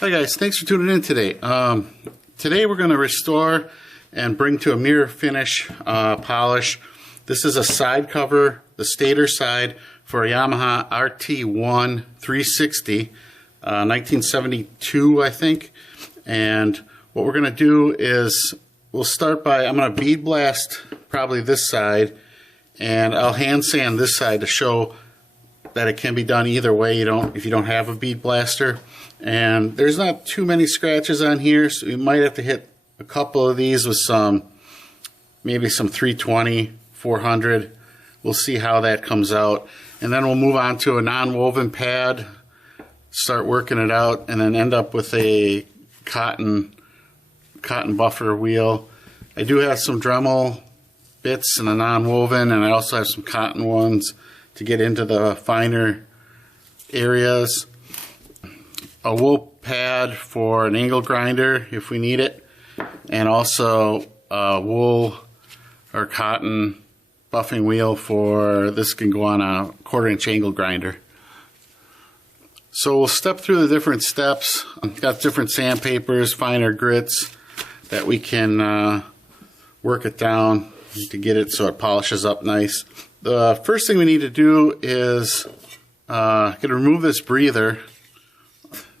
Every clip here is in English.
Hi guys, thanks for tuning in today. Today we're going to restore and bring to a mirror finish polish. This is a side cover, the stator side for a Yamaha RT1 360, 1972 I think. And what we're going to do is we'll start by, I'm going to bead blast probably this side, and I'll hand sand this side to show that it can be done either way. If you don't have a bead blaster. And there's not too many scratches on here, so you might have to hit a couple of these with maybe some 320, 400. We'll see how that comes out. And then we'll move on to a non-woven pad, start working it out, and then end up with a cotton buffer wheel. I do have some Dremel bits and a non-woven, and I also have some cotton ones to get into the finer areas. A wool pad for an angle grinder if we need it, and also a wool or cotton buffing wheel for this can go on a 1/4-inch angle grinder. So we'll step through the different steps. I've got different sandpapers, finer grits that we can work it down to get it so it polishes up nice. The first thing we need to do is remove this breather.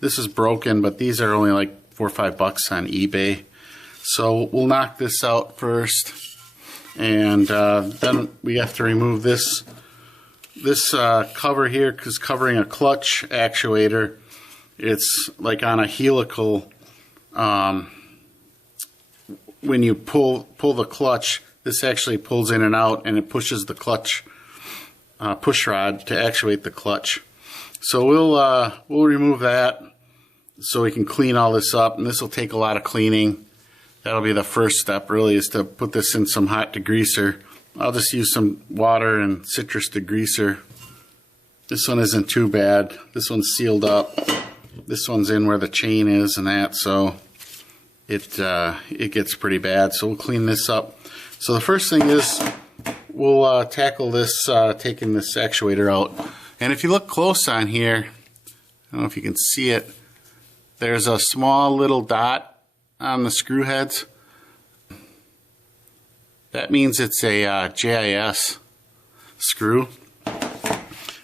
This is broken, but these are only like $4 or $5 on eBay. So we'll knock this out first, and then we have to remove this cover here, because covering a clutch actuator, it's like on a helical. When you pull the clutch, this actually pulls in and out, and it pushes the clutch push rod to actuate the clutch. So we'll remove that so we can clean all this up, and this will take a lot of cleaning. That'll be the first step, really, is to put this in some hot degreaser. I'll just use some water and citrus degreaser. This one isn't too bad. This one's sealed up. This one's in where the chain is and that, so it gets pretty bad. So we'll clean this up. So the first thing is we'll tackle this, taking this actuator out. And if you look close on here, I don't know if you can see it, there's a small little dot on the screw heads. That means it's a JIS screw.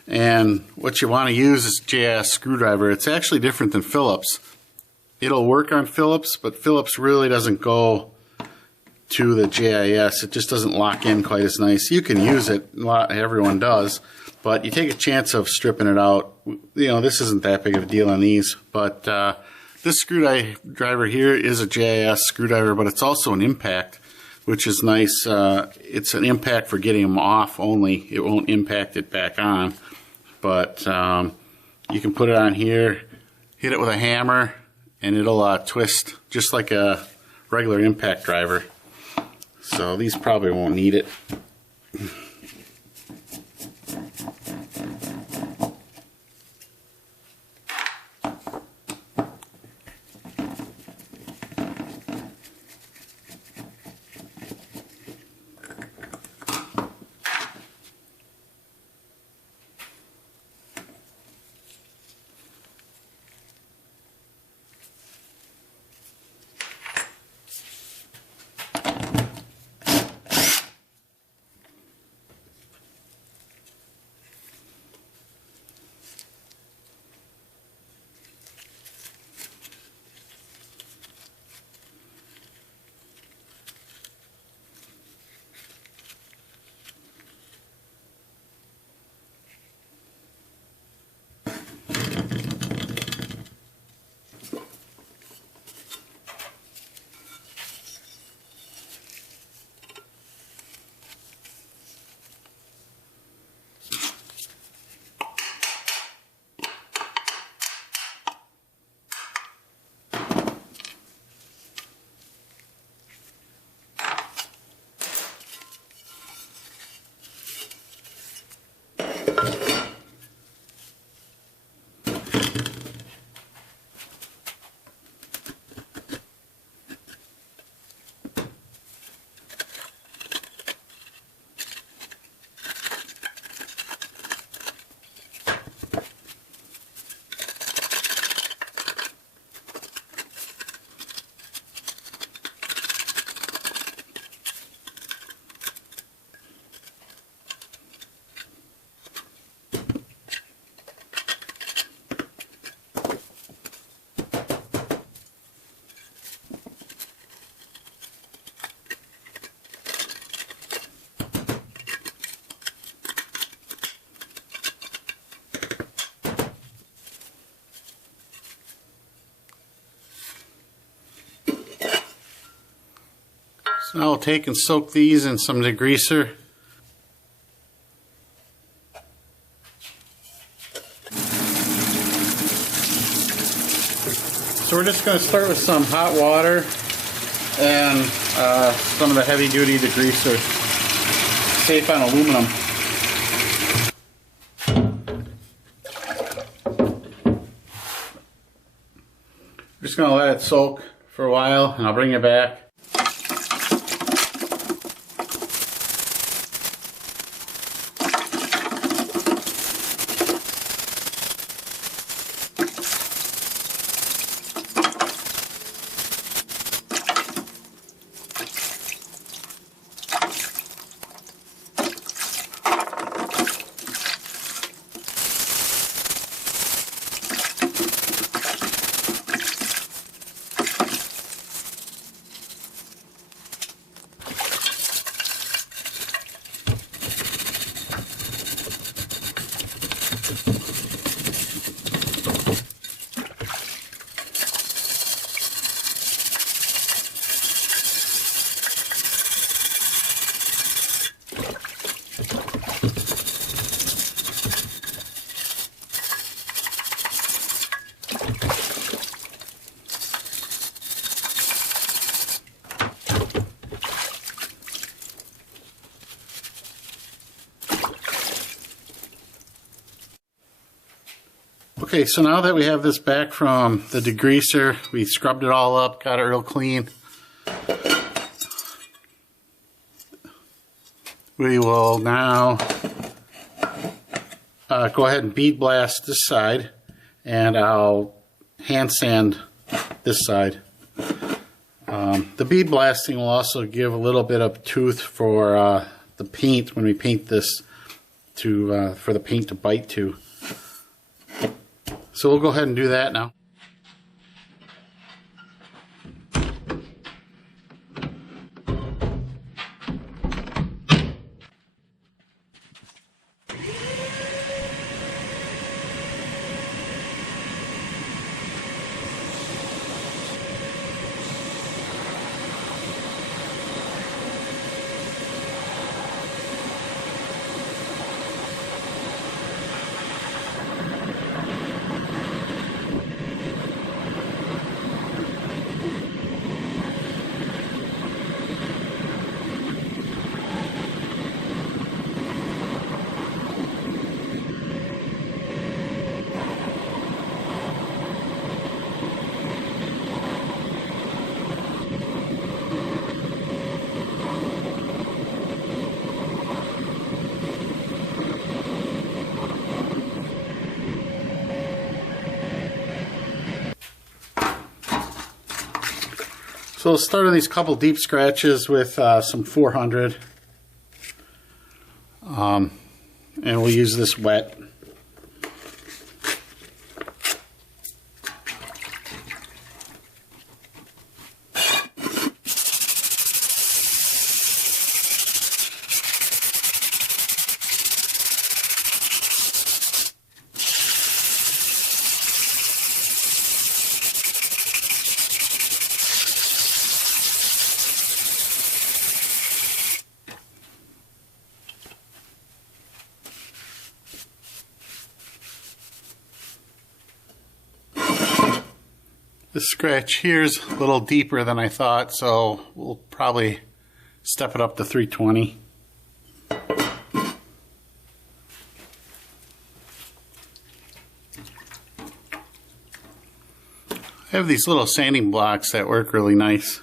And what you want to use is JIS screwdriver. It's actually different than Phillips. It'll work on Phillips, but Phillips really doesn't go to the JIS. It just doesn't lock in quite as nice. You can use it, everyone does, but you take a chance of stripping it out. You know, this isn't that big of a deal on these, but this screwdriver here is a JIS screwdriver, but it's also an impact, which is nice. It's an impact for getting them off only. It won't impact it back on, but you can put it on here, hit it with a hammer, and it'll twist just like a regular impact driver. So these probably won't need it. So now we'll take and soak these in some degreaser. So we're just going to start with some hot water and some of the heavy duty degreaser, safe on aluminum. We're just going to let it soak for a while and I'll bring it back. Okay, so now that we have this back from the degreaser, we scrubbed it all up, got it real clean. We will now go ahead and bead blast this side, and I'll hand sand this side. The bead blasting will also give a little bit of tooth for the paint when we paint this for the paint to bite to. So we'll go ahead and do that now. So we'll start on these couple deep scratches with some 400, and we'll use this wet. This scratch here is a little deeper than I thought, so we'll probably step it up to 320. I have these little sanding blocks that work really nice.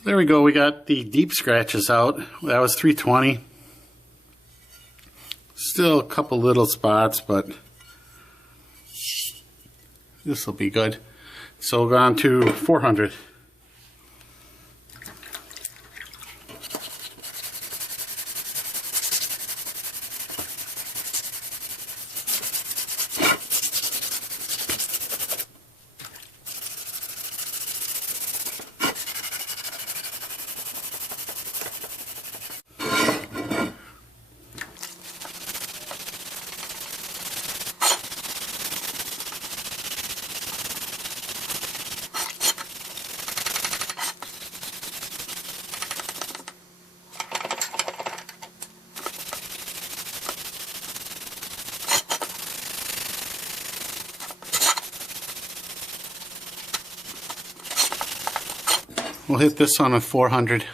So there we go, we got the deep scratches out. That was 320. Still a couple little spots, but this will be good. So we'll go on to 400. We'll hit this on a 400.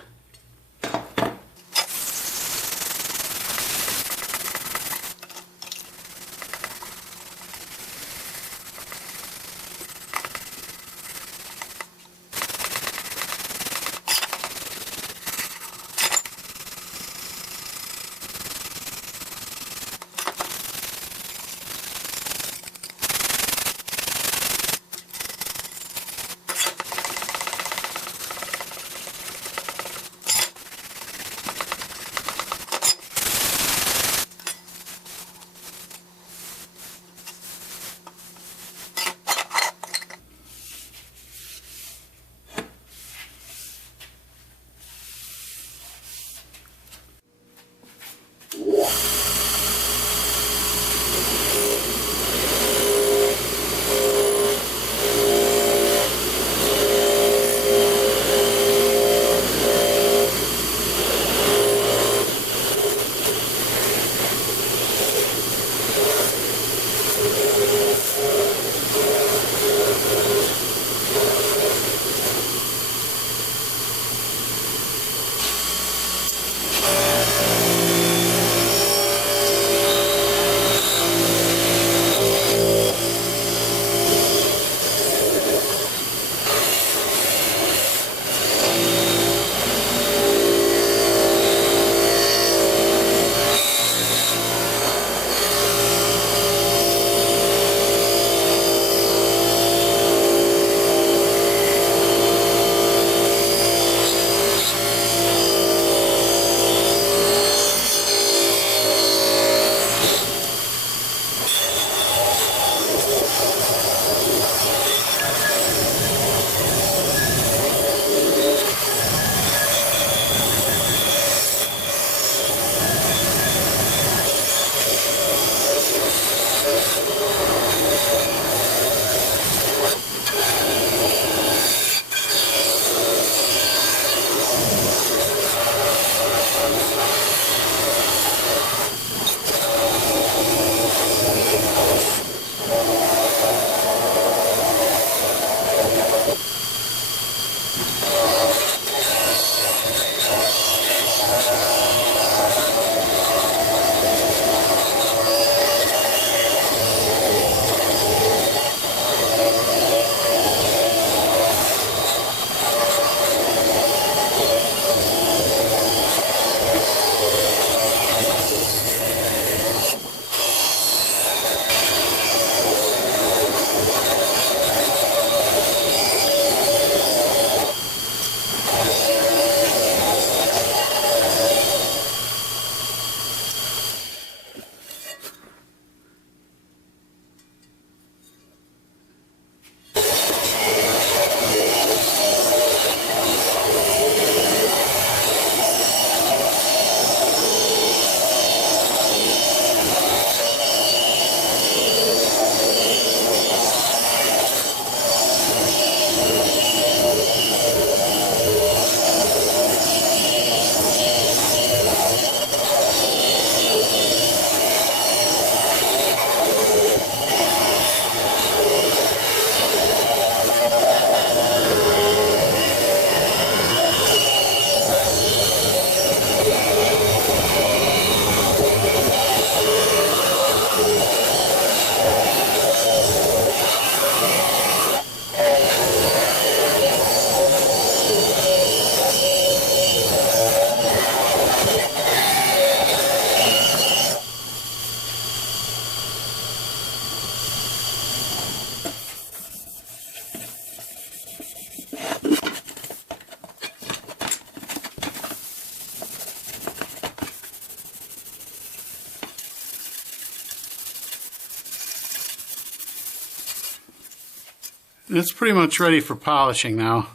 It's pretty much ready for polishing now.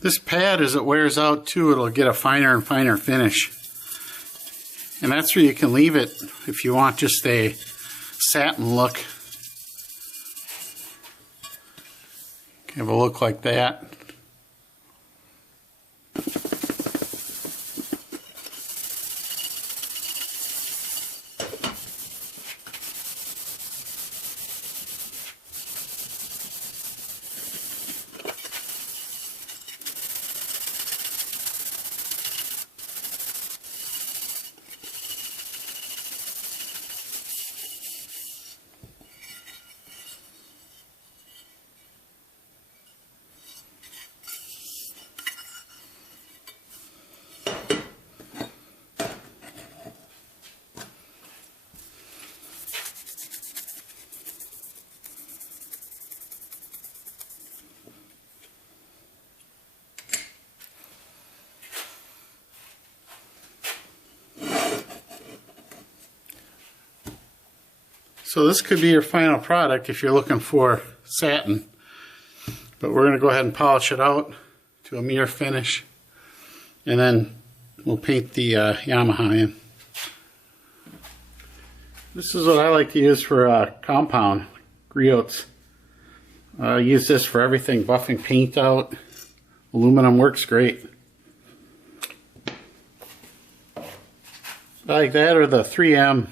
This pad, as it wears out too, it'll get a finer and finer finish. And that's where you can leave it if you want just a satin look. Have a look like that. So this could be your final product if you're looking for satin. But we're going to go ahead and polish it out to a mirror finish. And then we'll paint the Yamaha in. This is what I like to use for compound, griots. I use this for everything, buffing paint out. Aluminum works great. I like that or the 3M.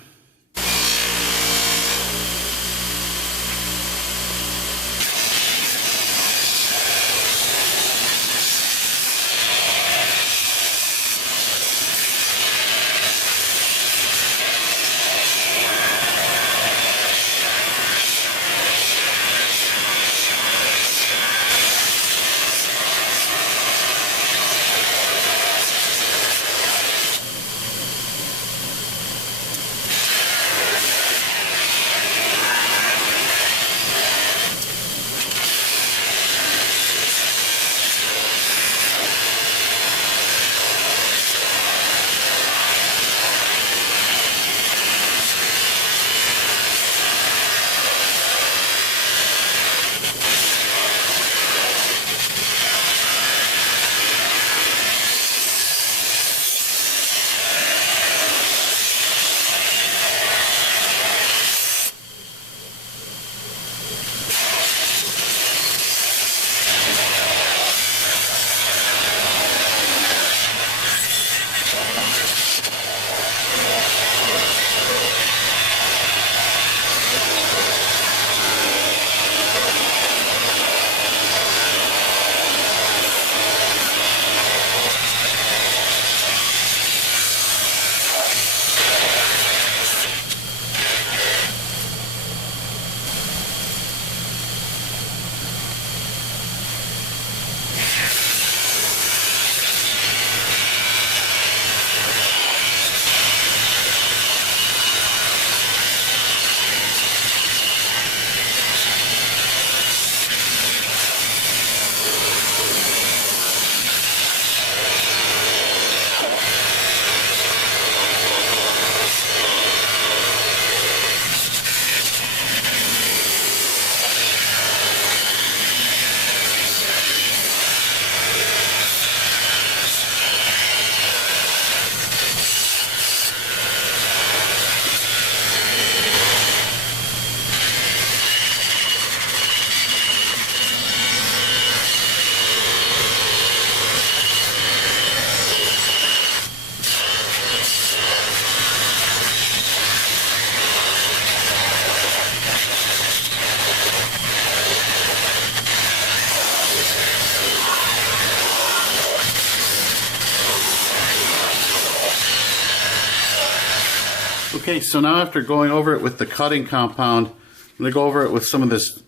Okay, so now after going over it with the cutting compound, I'm going to go over it with some of this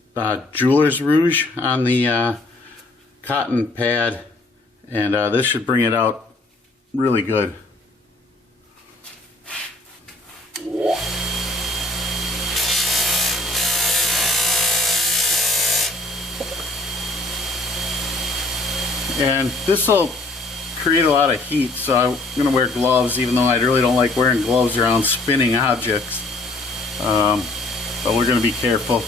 Jeweler's Rouge on the cotton pad, and this should bring it out really good. And this will create a lot of heat, so I'm going to wear gloves, even though I really don't like wearing gloves around spinning objects. But we're going to be careful.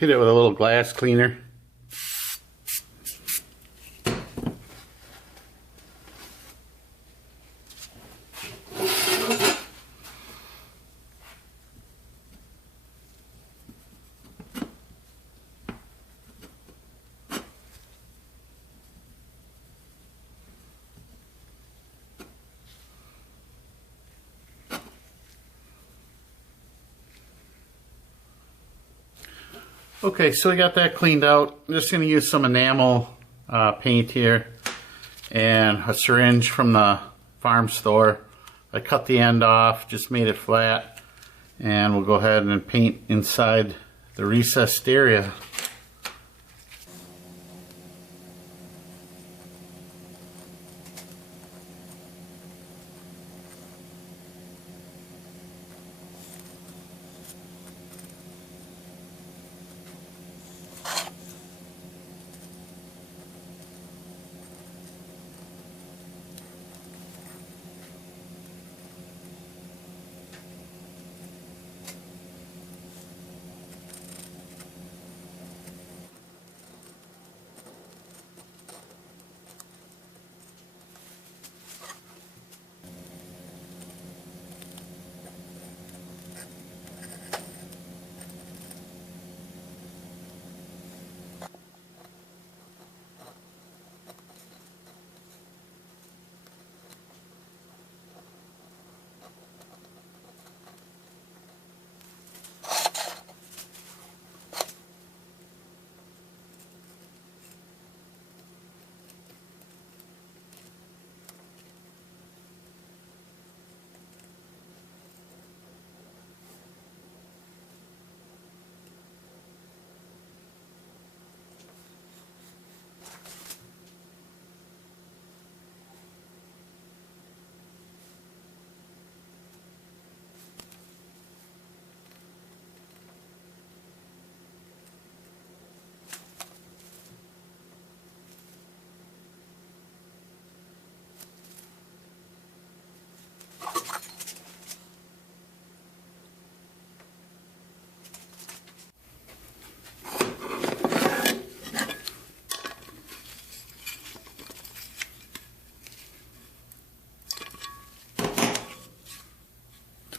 Hit it with a little glass cleaner. Okay, so we got that cleaned out. I'm just going to use some enamel paint here and a syringe from the farm store. I cut the end off, just made it flat, and we'll go ahead and paint inside the recessed area.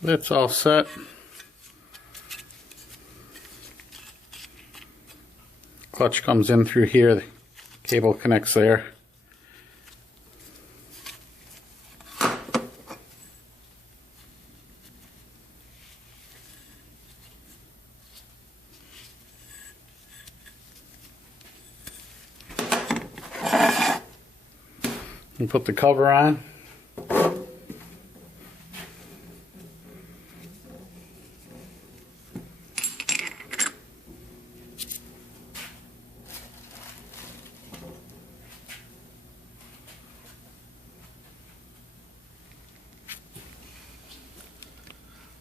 That's all set. Clutch comes in through here, the cable connects there. And put the cover on.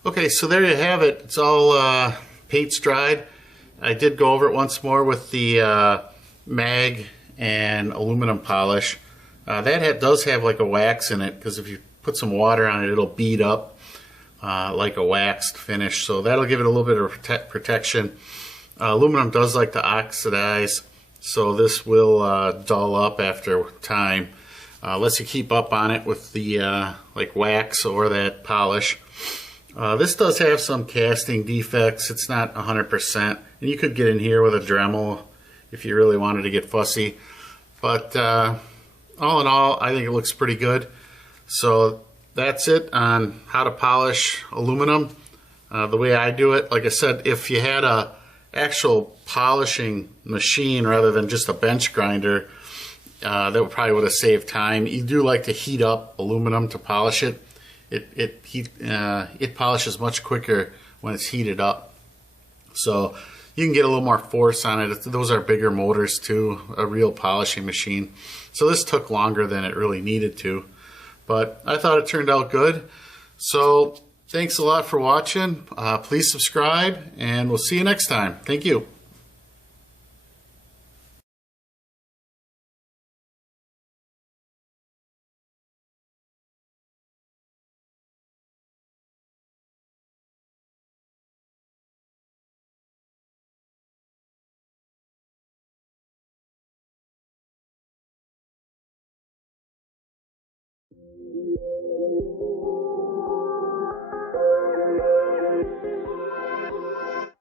Okay, so there you have it. It's all paint's dried. I did go over it once more with the mag and aluminum polish. That does have like a wax in it, because if you put some water on it, it'll bead up like a waxed finish. So that'll give it a little bit of protection. Aluminum does like to oxidize, so this will dull up after time, unless you keep up on it with the like wax or that polish. This does have some casting defects. It's not 100%, and you could get in here with a Dremel if you really wanted to get fussy. But all in all, I think it looks pretty good. So that's it on how to polish aluminum. The way I do it, like I said, if you had a actual polishing machine rather than just a bench grinder, that probably would have saved time. You do like to heat up aluminum to polish it. It polishes much quicker when it's heated up, so you can get a little more force on it. Those are bigger motors too, a real polishing machine. So this took longer than it really needed to, but I thought it turned out good. So thanks a lot for watching. Please subscribe, and we'll see you next time. Thank you.